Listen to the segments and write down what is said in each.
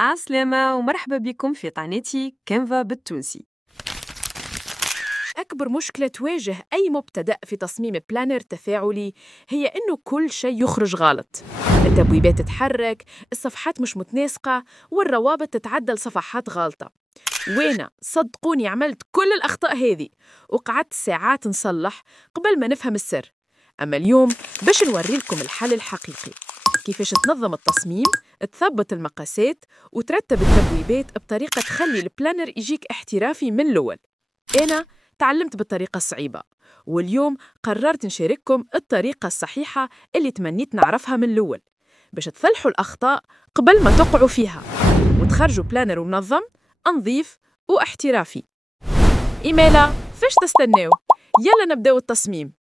عسلامة ومرحبا بكم في قناتي كانفا بالتونسي. أكبر مشكلة تواجه أي مبتدأ في تصميم بلانر تفاعلي هي إنه كل شيء يخرج غلط. التبويبات تتحرك، الصفحات مش متناسقة، والروابط تتعدل صفحات غلطة. وأنا صدقوني عملت كل الأخطاء هذه وقعدت ساعات نصلح قبل ما نفهم السر. أما اليوم باش نوري لكم الحل الحقيقي، كيفاش تنظم التصميم، تثبت المقاسات وترتب التبويبات بطريقة تخلي البلانر يجيك احترافي من الأول. أنا تعلمت بالطريقة الصعيبة، واليوم قررت نشارككم الطريقة الصحيحة اللي تمنيت نعرفها من الأول باش تصلحوا الأخطاء قبل ما تقعوا فيها وتخرجوا بلانر منظم، نظيف واحترافي. إيميلا، فاش تستناو؟ يلا نبداو التصميم.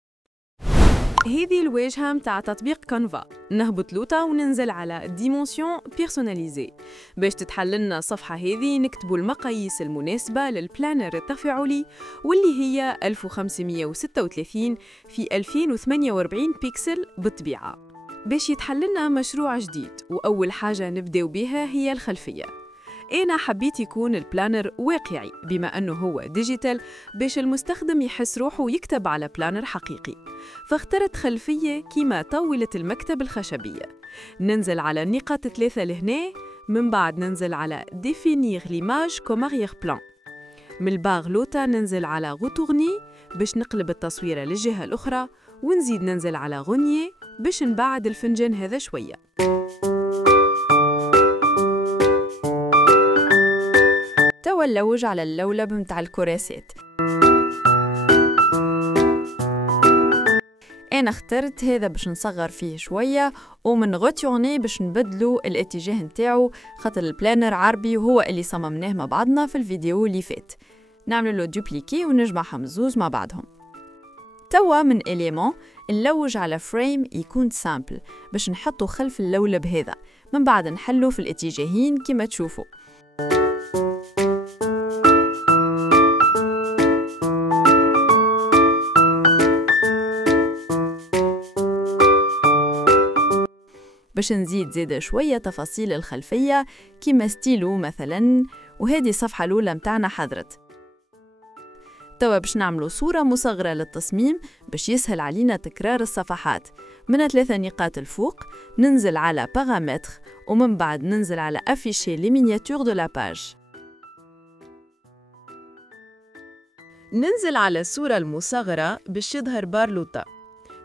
هذه الواجهة متاع تطبيق كانفا. نهبط لوطا وننزل على ديمونسيون بيرسوناليزي باش تتحل لنا الصفحة هذه. نكتبوا المقاييس المناسبة للبلانر التفاعلي واللي هي 1536 في 2048 بيكسل بالطبيعة باش يتحل لنا مشروع جديد. وأول حاجة نبداو بها هي الخلفية. أنا حبيت يكون البلانر واقعي بما أنه هو ديجيتال باش المستخدم يحس روحه ويكتب على بلانر حقيقي، فاخترت خلفية كيما طاولة المكتب الخشبية. ننزل على النقاط 3 لهنا، من بعد ننزل على définir l'image comme arrière-plan. من الباغ لوتا ننزل على غوتورني باش نقلب التصويرة للجهة الأخرى، ونزيد ننزل على غونيي باش نبعد الفنجان هذا شوية. توا نلوج على اللولب متاع الكراسات. أنا اخترت هذا باش نصغر فيه شوية، ومن غوتورني باش نبدلو الاتجاه نتاعو خاطر البلانر عربي وهو اللي صممناه مع بعضنا في الفيديو اللي فات. نعمل له دوبليكي ونجمعهم زوز مع بعضهم. توا من إليمون نلوج على فريم يكون سامبل باش نحطو خلف اللولب هذا، من بعد نحلو في الاتجاهين كما تشوفوا. باش نزيد زيادة شوية تفاصيل الخلفية كيما ستيلو مثلا، وهذه الصفحة الأولى متاعنا حضرت. توا باش نعملو صورة مصغرة للتصميم باش يسهل علينا تكرار الصفحات. من 3 نقاط الفوق ننزل على بارامتر، ومن بعد ننزل على afficher les miniatures de la page. ننزل على الصورة المصغرة باش يظهر بارلوطة.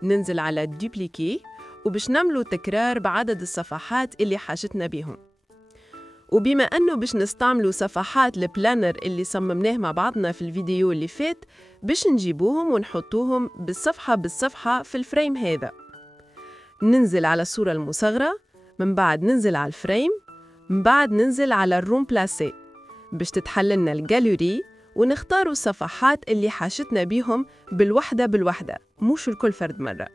ننزل على دوبليكي وباش نعملوا تكرار بعدد الصفحات اللي حاجتنا بيهم. وبما أنه باش نستعملوا صفحات البلانر اللي صممناه مع بعضنا في الفيديو اللي فات، باش نجيبوهم ونحطوهم بالصفحة في الفريم هذا. ننزل على الصورة المصغرة، من بعد ننزل على الفريم، من بعد ننزل على الرومبلاسي باش تتحللنا الجالوري، ونختاروا الصفحات اللي حاجتنا بيهم بالوحدة مش الكل فرد مرة.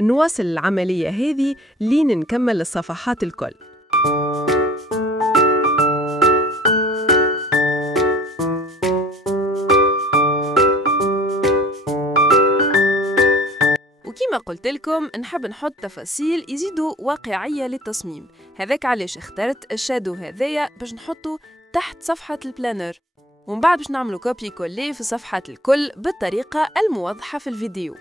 نواصل العملية هذه لين نكمل الصفحات الكل. وكما قلت لكم نحب نحط تفاصيل يزيدوا واقعية للتصميم، هذاك علاش اخترت الشادو هذايا باش نحطه تحت صفحة البلانر، ومن بعد باش نعملوا كوبي كولي في الصفحات الكل بالطريقة الموضحة في الفيديو.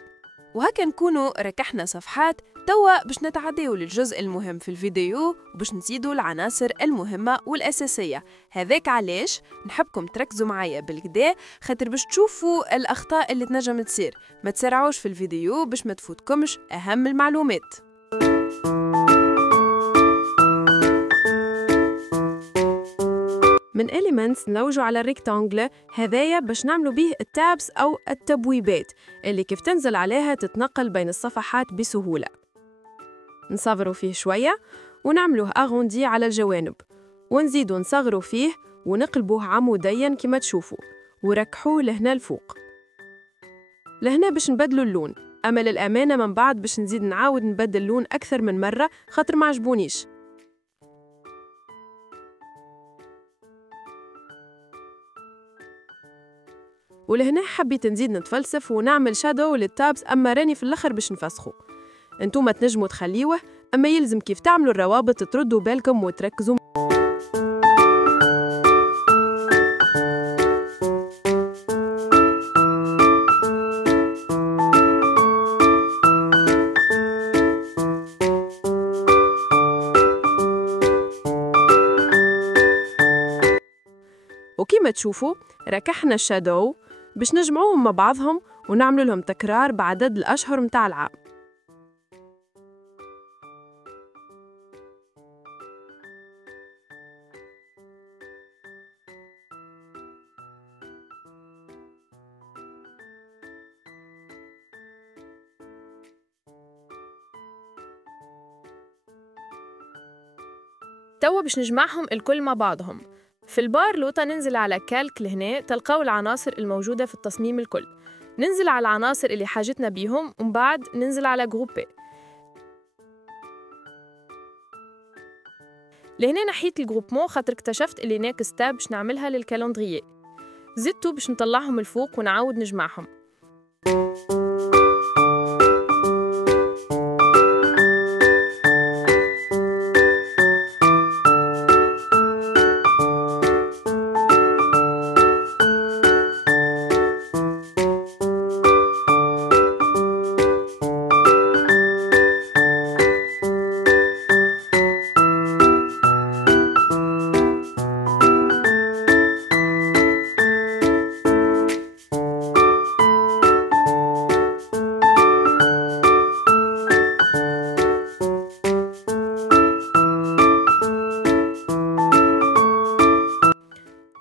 وهكا نكونوا ركحنا صفحات. توا باش نتعداو للجزء المهم في الفيديو وباش نزيدوا العناصر المهمة والأساسية. هذاك علاش نحبكم تركزوا معايا بالكدا خاطر باش تشوفوا الأخطاء اللي تنجم تصير. ما تسرعوش في الفيديو باش ما تفوتكمش أهم المعلومات. من Elements نلوجوا على الريكتانجل هذايا باش نعملوا به التابس أو التبويبات اللي كيف تنزل عليها تتنقل بين الصفحات بسهولة. نصغروا فيه شوية ونعملوه أغوندي على الجوانب، ونزيدوا نصغروا فيه ونقلبوه عمودياً كما تشوفوا، وركحوه لهنا الفوق. لهنا باش نبدلوا اللون، أما للأمانة من بعد باش نزيد نعاود نبدل اللون أكثر من مرة خاطر ما عجبونيش. ولهنا حبيت نزيد نتفلسف ونعمل شادو للتابس، أما راني في الآخر باش نفسخه. انتوما تنجموا تخليوه، أما يلزم كيف تعملوا الروابط تردوا بالكم وتركزوا. وكيما تشوفوا ركحنا الشادو باش نجمعوهم مع بعضهم ونعمل لهم تكرار بعدد الأشهر متاع العام. توا باش نجمعهم الكل مع بعضهم. في البار لوطا ننزل على كالك لهنا تلقاو العناصر الموجودة في التصميم الكل. ننزل على العناصر اللي حاجتنا بيهم ومن بعد ننزل على جروبي. لهنا نحيت الجروبمون خاطر اكتشفت اللي ناقص تاب باش نعملها للكالندرية. زدتو باش نطلعهم الفوق ونعاود نجمعهم.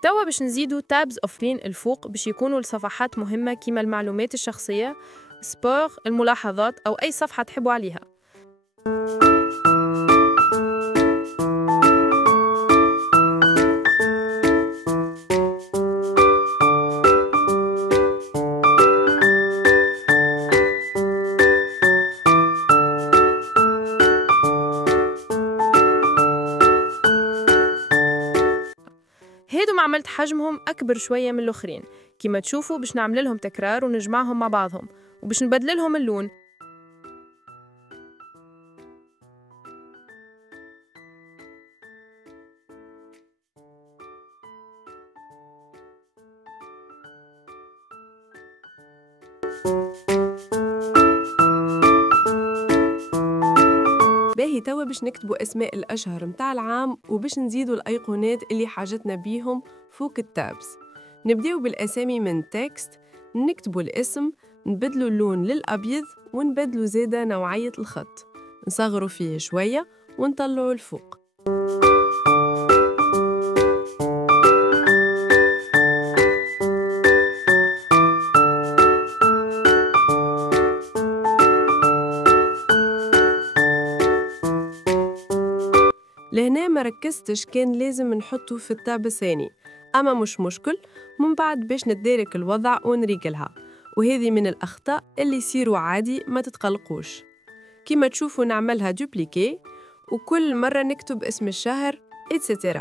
توا باش نزيدو تابز اوف بين الفوق باش يكونوا لصفحات مهمة كيما المعلومات الشخصية، سبور، الملاحظات أو أي صفحة تحبوا عليها. هادو عملت حجمهم أكبر شوية من الآخرين كيما تشوفوا باش نعمل لهم تكرار ونجمعهم مع بعضهم وباش نبدل لهم اللون. باهي توا باش نكتبوا اسماء الأشهر متاع العام وباش نزيدوا الأيقونات اللي حاجتنا بيهم فوق التابس. نبداو بالأسامي من تكست، نكتبوا الاسم، نبدلوا اللون للأبيض ونبدلوا زادة نوعية الخط، نصغروا فيه شوية ونطلعوا الفوق. لهنا ما ركزتش كان لازم نحطه في التاب الثاني، أما مش مشكل، من بعد باش نتدارك الوضع ونريقلها، وهذه من الأخطاء اللي يصيروا عادي، ما تتقلقوش. كيما تشوفوا نعملها دوبليكي وكل مرة نكتب اسم الشهر etc.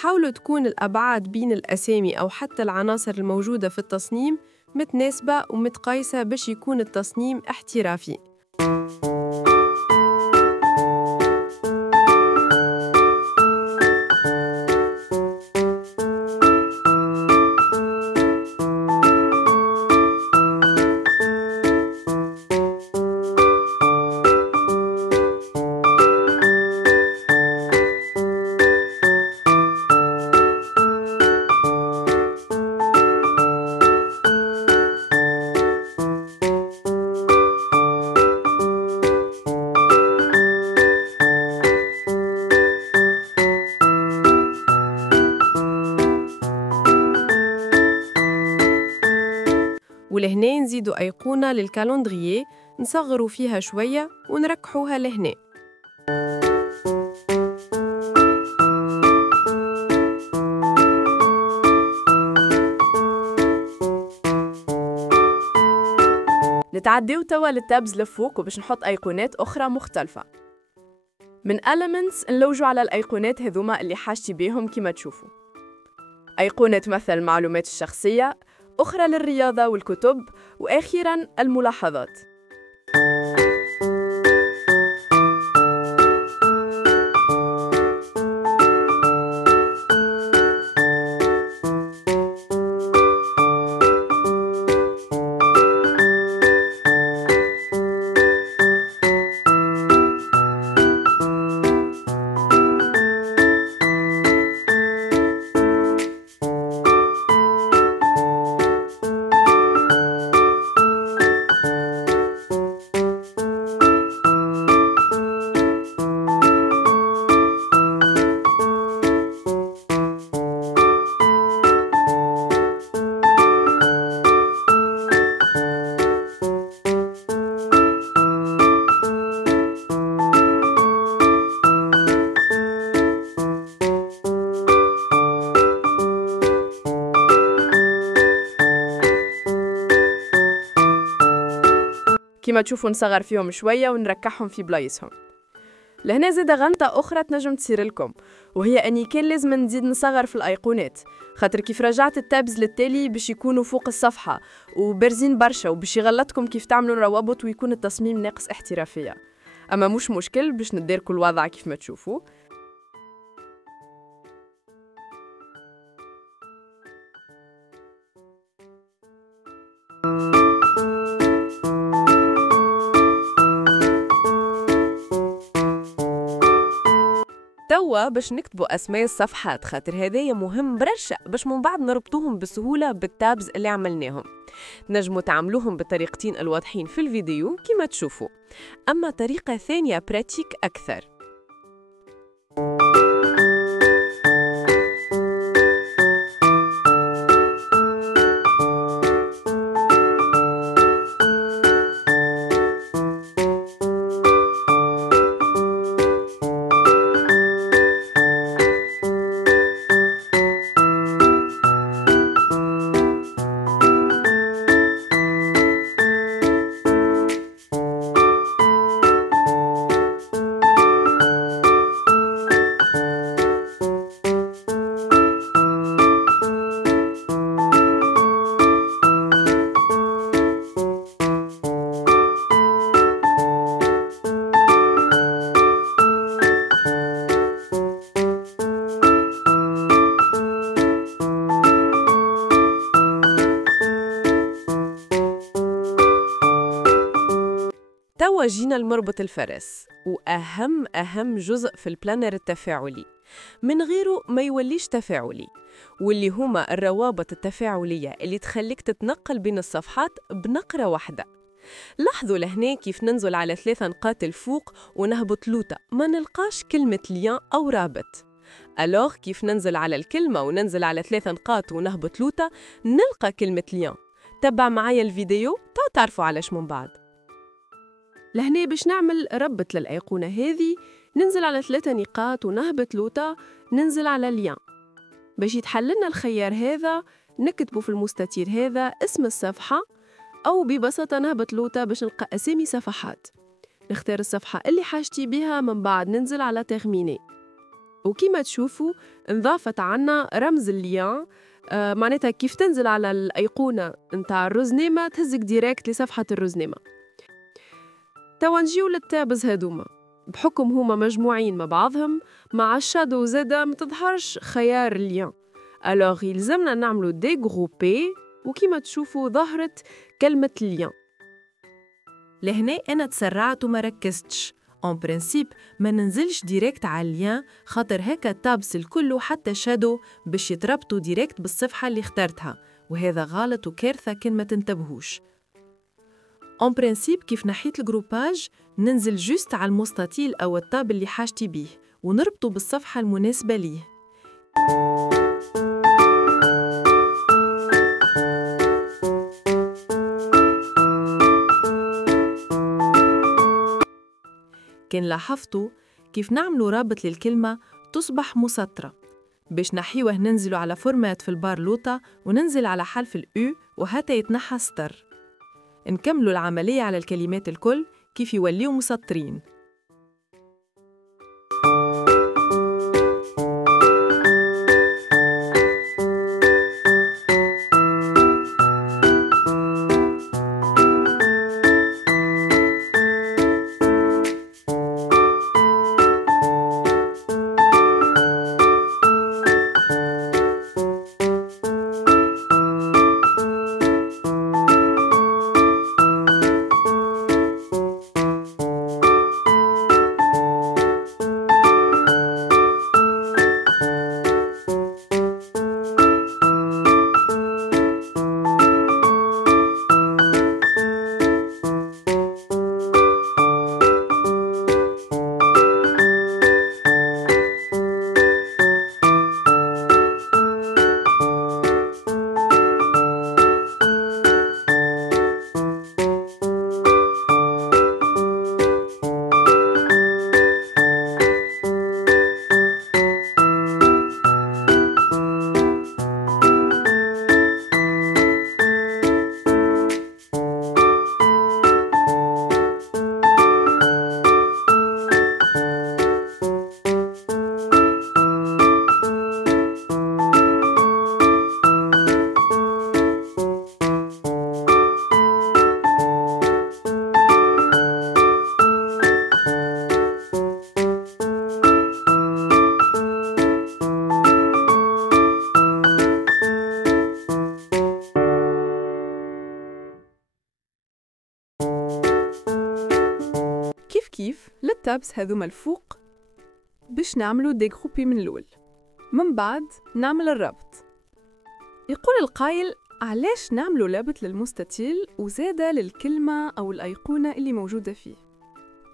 حاولوا تكون الأبعاد بين الأسامي أو حتى العناصر الموجودة في التصميم متناسبة ومتقايسة باش يكون التصميم احترافي. ولهنا نزيدوا أيقونة للكالندرية نصغروا فيها شوية ونركحوها لهنا. نتعديو توا للتابز لفوق وباش نحط أيقونات أخرى مختلفة. من Elements نلوجوا على الأيقونات هذوما اللي حاجتي بيهم كيما تشوفوا. أيقونة تمثل المعلومات الشخصية، أخرى للرياضة والكتب، وأخيراً الملاحظات. كيما تشوفوا نصغر فيهم شوية ونركحهم في بلايصهم. لهنا زادة غلطة أخرى تنجم تصير لكم، وهي أني كان لازم نزيد نصغر في الأيقونات، خاطر كيف رجعت التابز للتالي باش يكونوا فوق الصفحة وبارزين برشا، وباش يغلطكم كيف تعملوا روابط ويكون التصميم ناقص احترافية. أما مش مشكل، باش نديركوا الوضع كيف ما تشوفوا. توا باش نكتبوا أسماء الصفحات، خاطر هذايا مهم برشا باش من بعد نربطوهم بسهولة بالتابز اللي عملناهم. نجموا تعملوهم بطريقتين الواضحين في الفيديو كما تشوفوا، أما طريقة ثانية براتيك أكثر. توا جينا المربط الفرس، وأهم جزء في البلانر التفاعلي، من غيره ما يوليش تفاعلي، واللي هما الروابط التفاعلية اللي تخليك تتنقل بين الصفحات بنقرة واحدة. لاحظوا لهنا كيف ننزل على 3 نقاط الفوق ونهبط لوطة ما نلقاش كلمة ليان أو رابط. ألوغ كيف ننزل على الكلمة وننزل على 3 نقاط ونهبط لوطة نلقى كلمة ليان. تبع معايا الفيديو تعرفوا علاش من بعد. لهنا باش نعمل ربط للأيقونة هذه ننزل على 3 نقاط ونهبط لوطة ننزل على ليان. باش يتحللنا الخيار هذا نكتبه في المستطيل هذا اسم الصفحة، أو ببساطة نهبط لوطة باش نلقى أسامي صفحات. نختار الصفحة اللي حاجتي بها، من بعد ننزل على تغميني، وكما تشوفوا انضافت عنا رمز الليان. معناتها كيف تنزل على الأيقونة نتاع الرزنامة تهزك ديريكت لصفحة الرزنامة. توا نجيو للتابز هادوما، بحكم هما مجموعين مع بعضهم مع الشادو زادا متظهرش خيار الليان، ألوغ يلزمنا نعملو دي جروبي، وكما تشوفوا ظهرت كلمة الليان. لهنا أنا تسرعت وما ركزتش، en principe ما ننزلش ديريكت على الليان، خاطر هكا التابس الكل حتى شادو باش يتربطوا ديريكت بالصفحة اللي اخترتها، وهذا غلط وكارثة كان ما تنتبهوش. en principe كيف نحيت الجروباج ننزل جوست على المستطيل أو التاب اللي حاجتي بيه ونربطه بالصفحة المناسبة ليه. كان لاحظتوا كيف نعملوا رابط للكلمة تصبح مسطرة. باش نحيوه ننزلوا على فورمات في البار لوطة وننزل على حرف الأو وهتا يتنحى سطر. نكملوا العملية على الكلمات الكل كيف يوليوا مسطرين. التابس هذوما الفوق باش نعملوا ديغروبي من الأول، من بعد نعمل الربط. يقول القائل علاش نعملوا رابط للمستطيل وزادة للكلمة أو الأيقونة اللي موجودة فيه،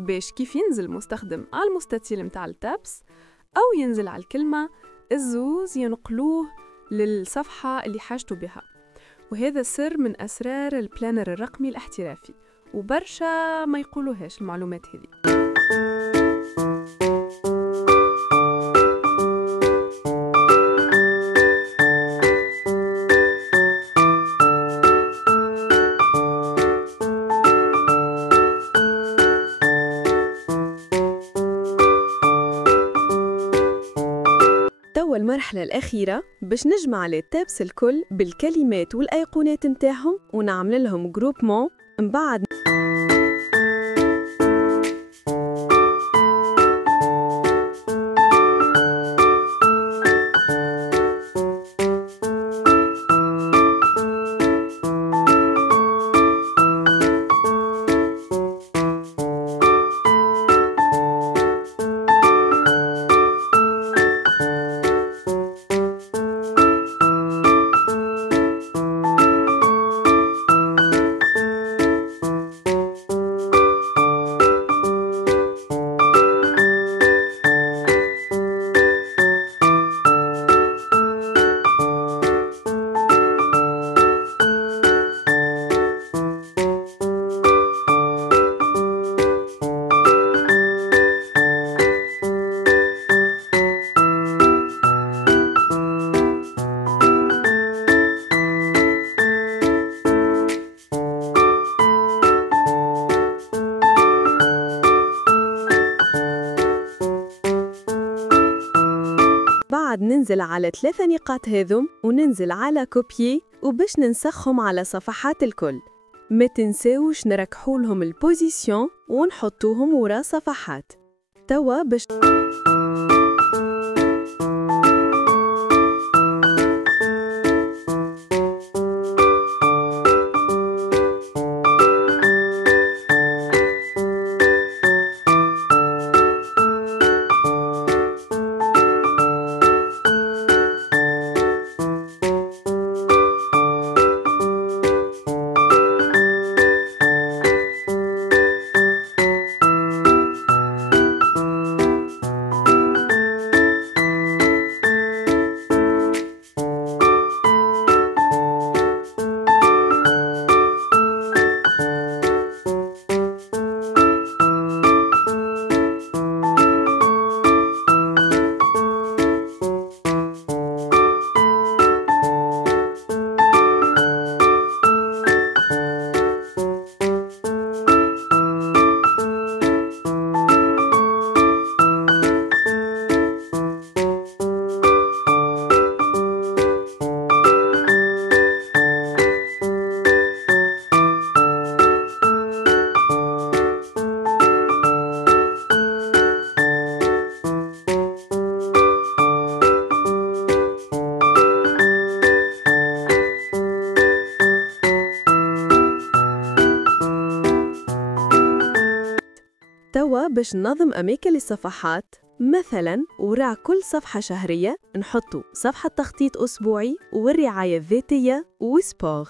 باش كيف ينزل المستخدم على المستطيل متاع التابس أو ينزل على الكلمة الزوز ينقلوه للصفحة اللي حاجته بها. وهذا سر من أسرار البلانر الرقمي الاحترافي، وبرشا ما يقولوهاش المعلومات هذه. توا المرحلة الأخيرة باش نجمع التابس الكل بالكلمات والأيقونات متاعهم ونعمل لهم جروبمون. من بعد ننزل على 3 نقاط هذم وننزل على كوبيي وباش ننسخهم على صفحات الكل. ما تنساوش نركحوا لهم البوزيسيون ونحطوهم ورا صفحات. توا باش ننظم أماكن للصفحات. مثلاً وراء كل صفحة شهرية نحطوا صفحة تخطيط أسبوعي والرعاية الذاتية وسبور.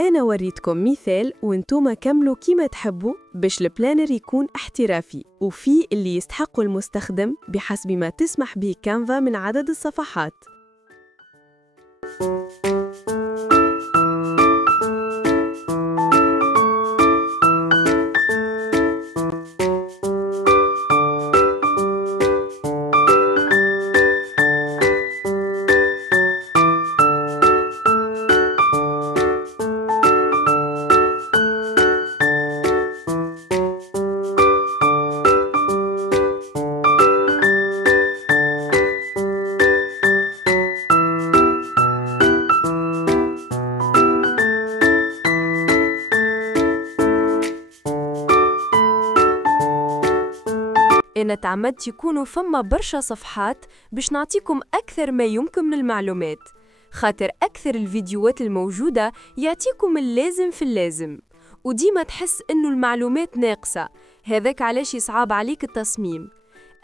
أنا وريتكم مثال وانتوما كملوا كيما تحبوا باش البلانر يكون احترافي وفيه اللي يستحقوا المستخدم بحسب ما تسمح به كانفا من عدد الصفحات. أنا تعمدت يكونوا فما برشا صفحات باش نعطيكم أكثر ما يمكن من المعلومات، خاطر أكثر الفيديوهات الموجودة يعطيكم اللازم في اللازم، وديما تحس إنه المعلومات ناقصة، هذاك علاش يصعب عليك التصميم.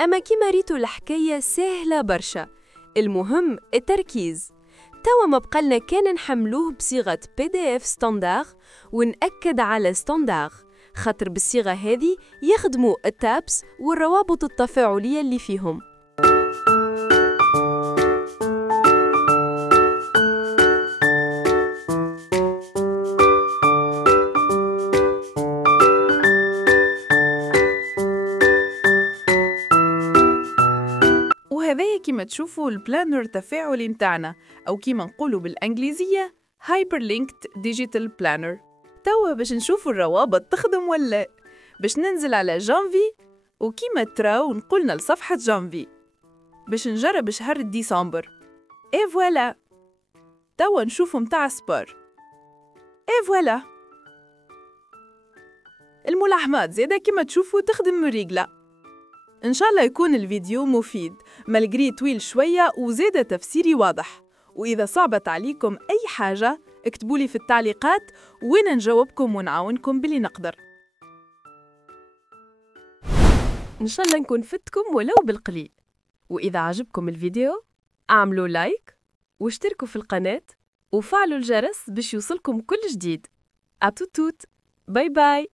أما كيما ريتو الحكاية سهلة برشا، المهم التركيز. توا ما بقالنا كان نحملوه بصيغة PDF ستاندار، ونأكد على ستاندار خاطر بالصيغة هذه يخدموا التابس والروابط التفاعلية اللي فيهم. وهذايا كيما تشوفوا البلانر التفاعلي متاعنا، أو كيما نقولوا بالإنجليزية Hyperlinked Digital Planner. توا باش نشوفوا الروابط تخدم ولا. باش ننزل على جانفي، وكيما تراو نقولنا لصفحة جانفي باش نجرب شهر ديسمبر. اي فوالا، توا نشوفوا متاع سبار. اي فوالا، الملاحظات زيادة كيما تشوفوا تخدم ريغلا. إن شاء الله يكون الفيديو مفيد، مالغري طويل شوية وزيادة تفسيري واضح. وإذا صعبت عليكم أي حاجة اكتبولي في التعليقات وين نجاوبكم ونعاونكم باللي نقدر. إن شاء الله نكون فتكم ولو بالقليل. وإذا عجبكم الفيديو اعملوا لايك واشتركوا في القناة وفعلوا الجرس باش يوصلكم كل جديد. أتوتوت، باي باي.